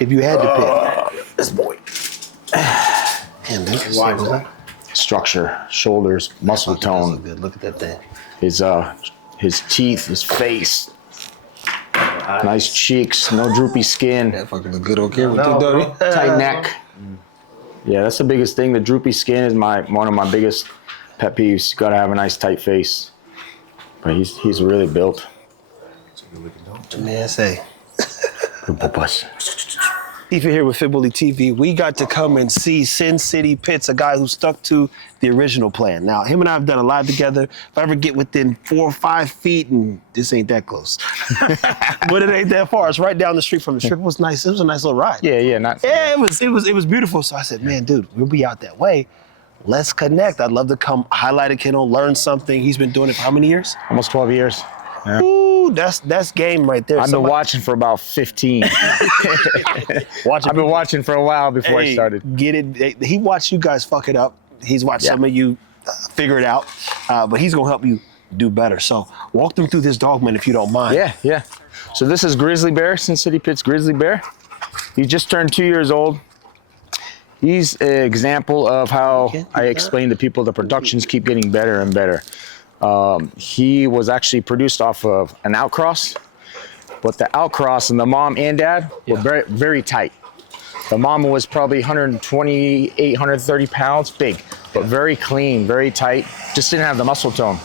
if you had to pick? This boy. Damn, dude. Why is that? Structure, shoulders, muscle tone. Good. Look at that thing. His teeth, his face. Nice cheeks, no droopy skin. That fucking look good on camera too, don't it? Tight neck. Yeah, that's the biggest thing. The droopy skin is one of my biggest pet peeves. You gotta have a nice tight face. But he's really built. Man, say. Good bus. If you're here with Fit Bully TV, we got to come and see SinCity Pits, a guy who stuck to the original plan. Now, him and I have done a lot together. If I ever get within 4 or 5 feet, and this ain't that close, but it ain't that far. It's right down the street from the strip. It was nice. It was a nice little ride. Yeah. It was beautiful. So I said, man, dude, we'll be out that way. Let's connect. I'd love to come highlight a kennel, learn something. He's been doing it for how many years? Almost 12 years. Yeah. Ooh, that's game right there. I've been watching for about 15. I've been watching for a while before I started. Get it? He watched you guys fuck it up. He's watched some of you figure it out, but he's gonna help you do better. So walk them through this dog, man, if you don't mind. Yeah. So this is Grizzly Bear, SinCity Pits Grizzly Bear. He just turned 2 years old. He's an example of how I explain to people the productions keep getting better and better. He was actually produced off of an outcross, but the outcross and the mom and dad were very, very tight. The mama was probably 128, 130 pounds, big, but very clean, very tight, just didn't have the muscle tone.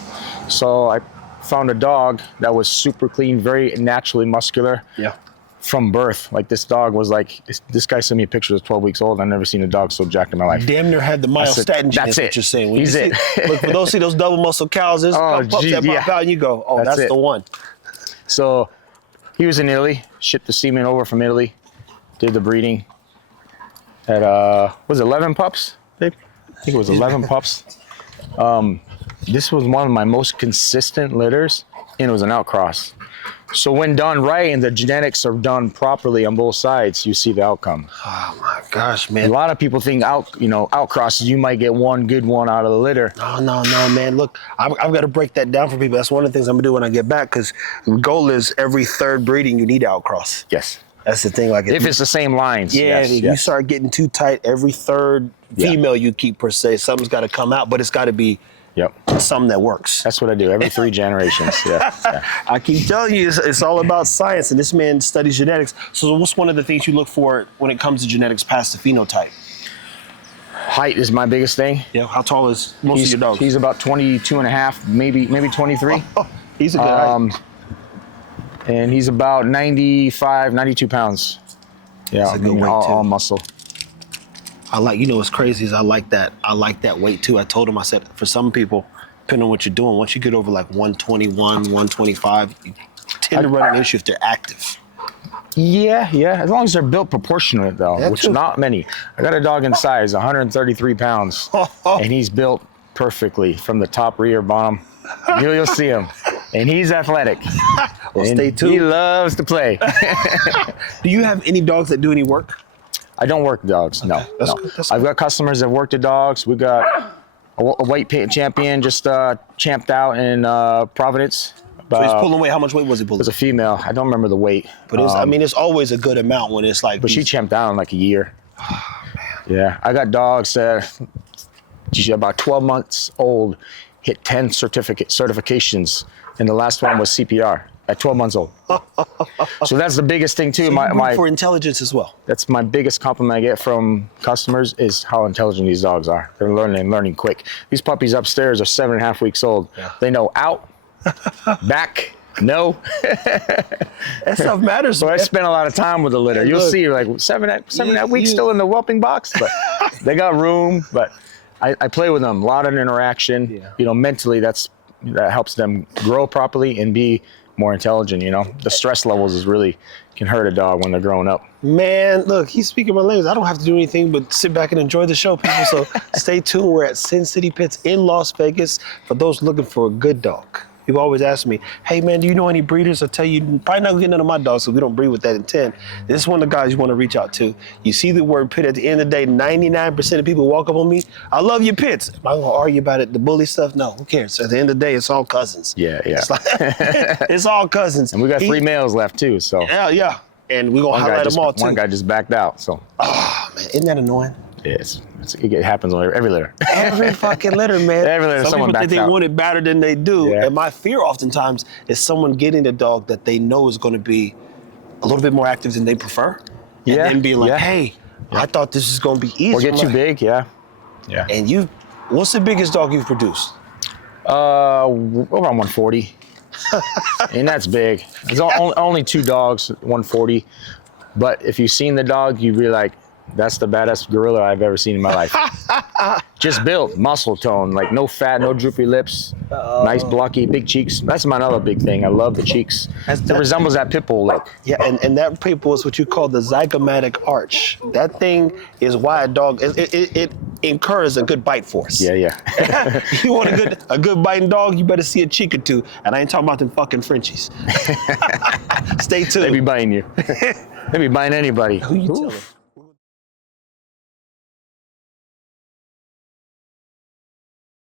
So I found a dog that was super clean, very naturally muscular. Yeah. From birth. Like this dog was like, this guy sent me a picture of 12 weeks old. I've never seen a dog so jacked in my life. Damn near had the myostatin gene. That's What you're saying. When He's you it. See, look, for those see those double muscle cows, there's a couple pups that pop out and you go, oh, that's the one. So he was in Italy, shipped the semen over from Italy, did the breeding. Had, was it 11 pups, babe? I think it was 11 pups. This was one of my most consistent litters, and it was an outcross. So when done right and the genetics are done properly on both sides, you see the outcome. Oh my gosh, man. A lot of people think outcrosses, you might get one good one out of the litter. No, man. Look, I've got to break that down for people. That's one of the things I'm gonna do when I get back, because the goal is every third breeding, you need to outcross. Yes. That's the thing. Like if it's the same lines. Yeah, if you start getting too tight, every third female you keep per se, something's got to come out, but it's got to be something that works. That's what I do every 3 generations. Yeah. I keep telling you, it's all about science, and this man studies genetics. So what's one of the things you look for when it comes to genetics past the phenotype? Height is my biggest thing. Yeah, how tall is most of your dogs? He's about 22 and a half, maybe 23. He's a good height. And he's about 95, 92 pounds. Yeah, That's a good weight all muscle. I like, what's crazy is I like that weight too. I told him, I said, for some people, depending on what you're doing, once you get over like 121, 125, you tend to run an issue if they're active. Yeah. As long as they're built proportionate though, which not many. I got a dog in size, 133 pounds, and he's built perfectly from the top, rear, bottom. You'll see him. And he's athletic. Well, stay tuned. He loves to play. Do you have any dogs that do any work? I don't work dogs, no. That's good. I've got customers that work the dogs. We got a white paint champion just champed out in Providence. So he's pulling weight. How much weight was he pulling? It was a female. I don't remember the weight. But it's always a good amount when it's like. But she champed out in like a year. Oh, man. Yeah, I got dogs that about 12 months old, hit 10 certifications, and the last one was CPR at 12 months old. So that's the biggest thing too. So for intelligence as well. That's my biggest compliment I get from customers is how intelligent these dogs are. They're learning quick. These puppies upstairs are 7.5 weeks old. Yeah. They know out, back, no. That stuff matters. So man. I spend a lot of time with the litter. You'll see like 7.5 weeks still in the whelping box, but they got room. But I play with them, a lot of interaction. Yeah. Mentally that helps them grow properly and be more intelligent. The stress levels can hurt a dog when they're growing up. Man, look, he's speaking my language. I don't have to do anything but sit back and enjoy the show, people. So stay tuned. We're at SinCity Pits in Las Vegas for those looking for a good dog. People always ask me, hey man, do you know any breeders? I tell you, probably not getting none of my dogs, so we don't breed with that intent. This is one of the guys you want to reach out to. You see the word pit at the end of the day, 99% of people walk up on me, I love your pits. Am I going to argue about it, the bully stuff? No, who cares? At the end of the day, it's all cousins. Yeah. It's all cousins. And we got 3 males left too, so. Yeah. and we're gonna highlight them all too. One guy just backed out. So. Oh man, isn't that annoying? Yes, it happens on every litter. Every fucking litter, man. Every litter, Some someone people think backs they out. want it better than they do. Yeah. And my fear oftentimes is someone getting a dog that they know is going to be a little bit more active than they prefer. And then being like, hey, I thought this was going to be easy. Or get too big, yeah. And what's the biggest dog you've produced? Around 140. And that's big. It's only 2 dogs, 140. But if you've seen the dog, you'd be like, that's the baddest gorilla I've ever seen in my life. Just built, muscle tone, like no fat, no droopy lips, nice blocky, big cheeks. That's my other big thing. I love the cheeks. It resembles that pit bull look. Yeah, and that pit bull is what you call the zygomatic arch. That thing is why a dog, it incurs a good bite force. Yeah. You want a good biting dog, you better see a cheek or two. And I ain't talking about them fucking Frenchies. Stay tuned. They be biting you. They be biting anybody. Who you telling?